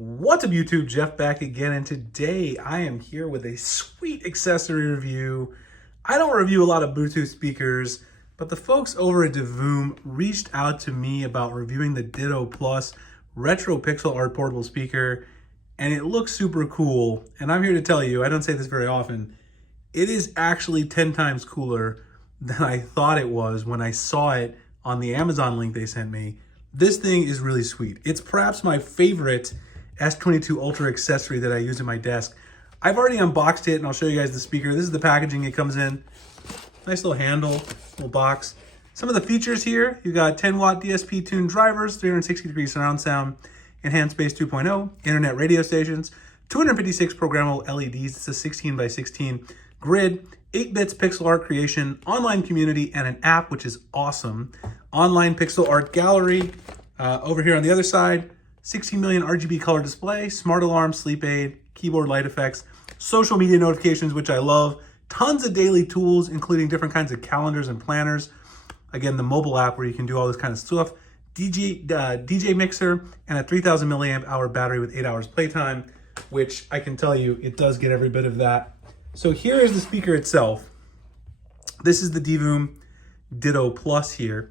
What's up YouTube, Jeff back again, and today I am here with a sweet accessory review. I don't review a lot of Bluetooth speakers, but the folks over at Divoom reached out to me about reviewing the Ditto Plus retro pixel art portable speaker, and it looks super cool. And I'm here to tell you, I don't say this very often, it is actually 10 times cooler than I thought it was when I saw it on the Amazon link they sent me. This thing is really sweet. It's perhaps my favorite S22 Ultra accessory that I use in my desk. I've already unboxed it and I'll show you guys the speaker. This is the packaging it comes in. Nice little handle, little box. Some of the features here, you got 10 watt DSP tuned drivers, 360 degree surround sound, enhanced bass 2.0, internet radio stations, 256 programmable LEDs. It's a 16 by 16 grid, 8 bits pixel art creation, online community, and an app, which is awesome. Online pixel art gallery. Over here on the other side, 16 million RGB color display, smart alarm, sleep aid, keyboard light effects, social media notifications, which I love, tons of daily tools, including different kinds of calendars and planners. Again, the mobile app where you can do all this kind of stuff, DJ mixer, and a 3000 milliamp hour battery with 8 hours playtime, which I can tell you, it does get every bit of that. So here is the speaker itself. This is the Divoom Ditto Plus here.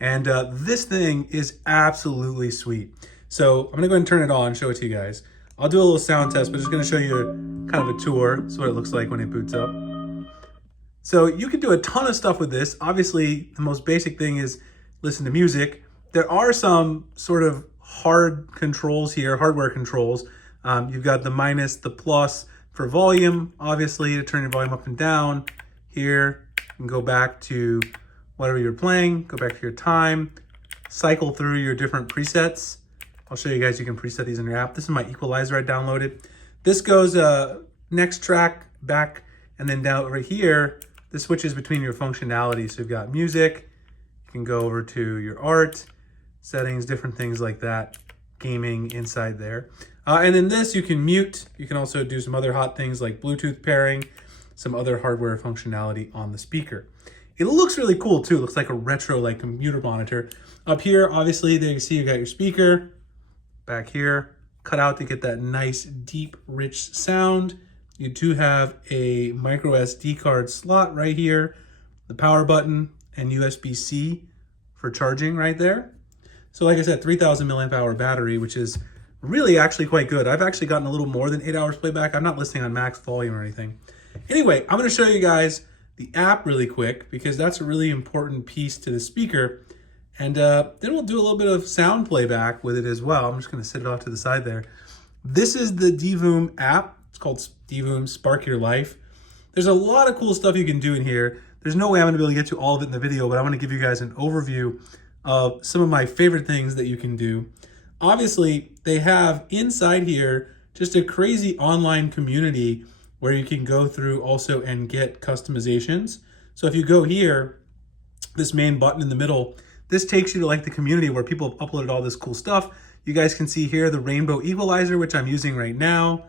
And this thing is absolutely sweet. So I'm gonna go ahead and turn it on and show it to you guys. I'll do a little sound test, but just gonna show you kind of a tour. That's what it looks like when it boots up. So you can do a ton of stuff with this. Obviously, the most basic thing is listen to music. There are some sort of hard controls here, hardware controls. You've got the minus, the plus for volume, obviously, to turn your volume up and down. Here, you can go back to whatever you're playing, go back to your time, cycle through your different presets. I'll show you guys, you can preset these in your app. This is my equalizer I downloaded. This goes next track, back, and then down over here, this switches between your functionality. So you've got music, you can go over to your art, settings, different things like that, gaming inside there. And then this, you can mute. You can also do some other hot things like Bluetooth pairing, some other hardware functionality on the speaker. It looks really cool too. It looks like a retro, like computer monitor. Up here, obviously, there you can see you got your speaker. Back here, cut out to get that nice, deep, rich sound. You do have a micro SD card slot right here, the power button, and USB-C for charging right there. So like I said, 3000 milliamp hour battery, which is really actually quite good. I've actually gotten a little more than 8 hours playback. I'm not listening on max volume or anything. Anyway, I'm gonna show you guys the app really quick because that's a really important piece to the speaker. And then we'll do a little bit of sound playback with it as well. I'm just gonna set it off to the side there. This is the Divoom app. It's called Divoom Spark Your Life. There's a lot of cool stuff you can do in here. There's no way I'm gonna be able to get to all of it in the video, but I wanna give you guys an overview of some of my favorite things that you can do. Obviously, they have inside here just a crazy online community where you can go through also and get customizations. So if you go here, this main button in the middle, this takes you to like the community where people have uploaded all this cool stuff. You guys can see here the rainbow equalizer, which I'm using right now.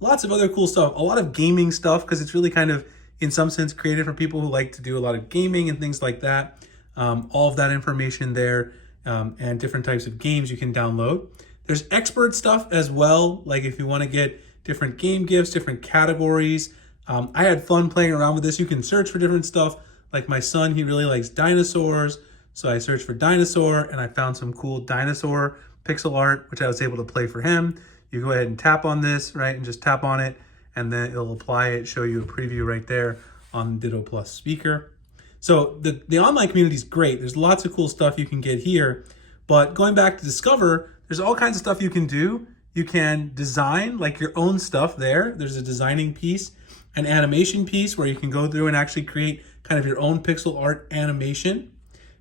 Lots of other cool stuff, a lot of gaming stuff because it's really kind of, in some sense, created for people who like to do a lot of gaming and things like that. All of that information there and different types of games you can download. There's expert stuff as well, like if you want to get different game gifts, different categories. I had fun playing around with this. You can search for different stuff. Like my son, he really likes dinosaurs. So I searched for dinosaur and I found some cool dinosaur pixel art, which I was able to play for him. You go ahead and tap on this, right? And just tap on it and then it'll apply it, show you a preview right there on the Ditto Plus speaker. So the online community is great. There's lots of cool stuff you can get here, but going back to Discover, there's all kinds of stuff you can do. You can design like your own stuff there. There's a designing piece, an animation piece where you can go through and actually create kind of your own pixel art animation.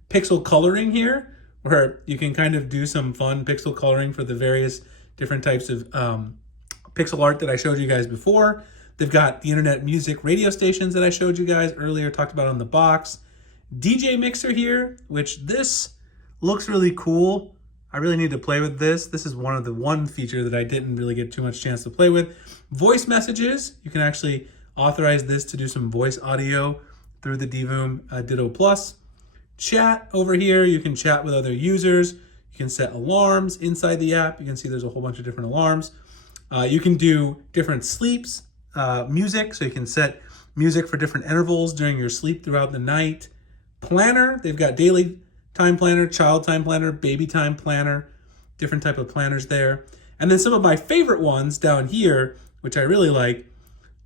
Pixel coloring here, where you can kind of do some fun pixel coloring for the various different types of pixel art that I showed you guys before. They've got the internet music radio stations that I showed you guys earlier, talked about on the box. DJ mixer here, which this looks really cool. I really need to play with this. This is one feature that I didn't really get too much chance to play with. Voice messages, you can actually authorize this to do some voice audio through the Divoom Ditto Plus. Chat over here, you can chat with other users. You can set alarms inside the app. You can see there's a whole bunch of different alarms. You can do different sleeps, music, so you can set music for different intervals during your sleep throughout the night. Planner, they've got daily time planner, child time planner, baby time planner, different type of planners there. And then some of my favorite ones down here, which I really like,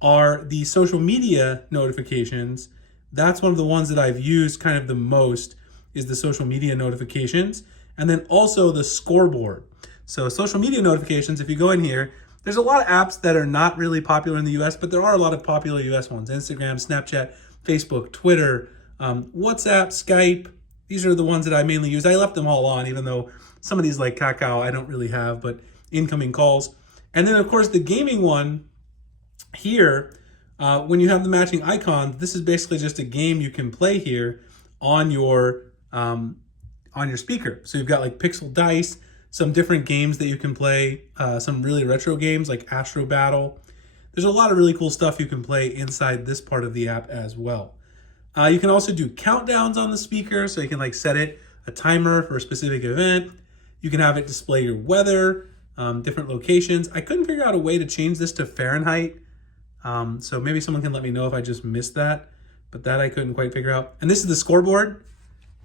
are the social media notifications. That's one of the ones that I've used kind of the most, is the social media notifications. And then also the scoreboard. So social media notifications, if you go in here, there's a lot of apps that are not really popular in the US, but there are a lot of popular US ones. Instagram, Snapchat, Facebook, Twitter, WhatsApp, Skype. These are the ones that I mainly use. I left them all on, even though some of these like Kakao I don't really have, but incoming calls. And then of course the gaming one here, when you have the matching icons, this is basically just a game you can play here on your speaker. So you've got like Pixel Dice, some different games that you can play, some really retro games like Astro Battle. There's a lot of really cool stuff you can play inside this part of the app as well. You can also do countdowns on the speaker, so you can like set it a timer for a specific event. You can have it display your weather, different locations. I couldn't figure out a way to change this to Fahrenheit, so maybe someone can let me know if I just missed that, but that I couldn't quite figure out. And this is the scoreboard.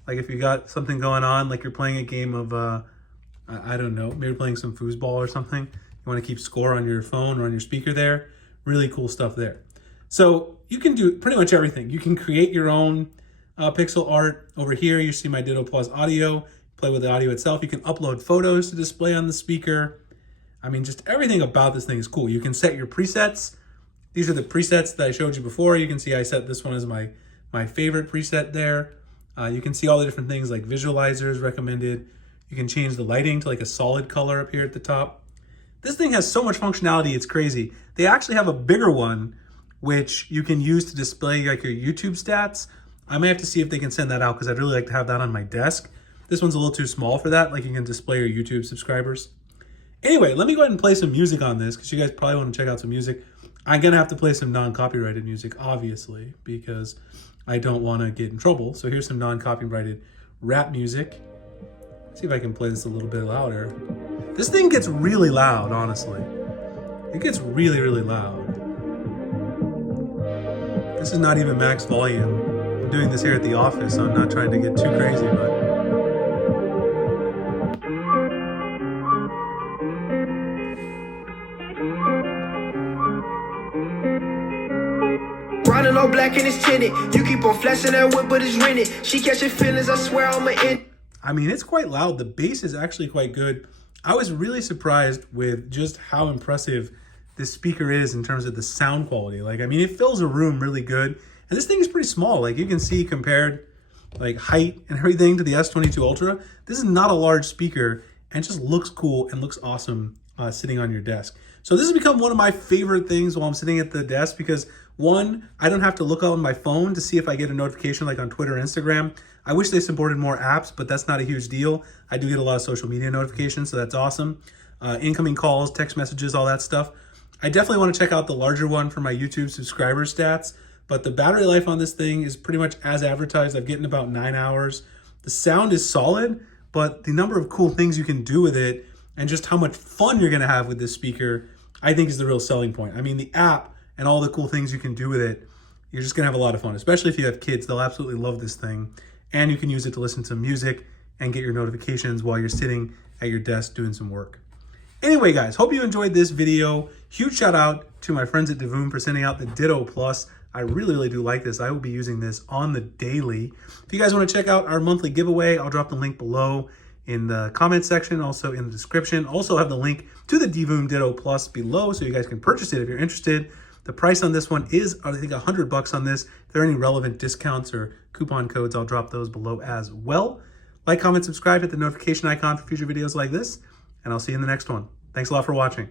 Like if you got something going on, like you're playing a game of, I don't know, maybe playing some foosball or something. You want to keep score on your phone or on your speaker there. Really cool stuff there. So you can do pretty much everything. You can create your own pixel art. Over here, you see my Ditto Plus audio. Play with the audio itself. You can upload photos to display on the speaker. I mean, just everything about this thing is cool. You can set your presets. These are the presets that I showed you before. You can see I set this one as my favorite preset there. You can see all the different things like visualizers recommended. You can change the lighting to like a solid color up here at the top. This thing has so much functionality, it's crazy. They actually have a bigger one, which you can use to display like your YouTube stats. I may have to see if they can send that out because I'd really like to have that on my desk. This one's a little too small for that, like you can display your YouTube subscribers. Anyway, let me go ahead and play some music on this because you guys probably want to check out some music. I'm gonna have to play some non-copyrighted music, obviously, because I don't want to get in trouble. So here's some non-copyrighted rap music. Let's see if I can play this a little bit louder. This thing gets really loud, honestly. It gets really, really loud. This is not even max volume. I'm doing this here at the office, so I'm not trying to get too crazy, but Riding all black and it's tinted. You keep on flashing that whip, but it's rented. She catching feelings, I swear I'm a end. I mean, it's quite loud. The bass is actually quite good. I was really surprised with just how impressive this speaker is in terms of the sound quality. Like, I mean, it fills a room really good. And this thing is pretty small. Like you can see compared like height and everything to the S22 Ultra, this is not a large speaker and just looks cool and looks awesome sitting on your desk. So this has become one of my favorite things while I'm sitting at the desk because one, I don't have to look on my phone to see if I get a notification like on Twitter or Instagram. I wish they supported more apps, but that's not a huge deal. I do get a lot of social media notifications, so that's awesome. Incoming calls, text messages, all that stuff. I definitely want to check out the larger one for my YouTube subscriber stats, but the battery life on this thing is pretty much as advertised. I've gotten about 9 hours. The sound is solid, but the number of cool things you can do with it and just how much fun you're gonna have with this speaker, I think is the real selling point. I mean, the app and all the cool things you can do with it, you're just gonna have a lot of fun, especially if you have kids. They'll absolutely love this thing. And you can use it to listen to music and get your notifications while you're sitting at your desk doing some work. Anyway, guys, hope you enjoyed this video. Huge shout out to my friends at Divoom for sending out the Ditto Plus. I really, really do like this. I will be using this on the daily. If you guys want to check out our monthly giveaway, I'll drop the link below in the comment section, also in the description. Also have the link to the Divoom Ditto Plus below so you guys can purchase it if you're interested. The price on this one is, I think, $100 on this. If there are any relevant discounts or coupon codes, I'll drop those below as well. Like, comment, subscribe, hit the notification icon for future videos like this, and I'll see you in the next one. Thanks a lot for watching.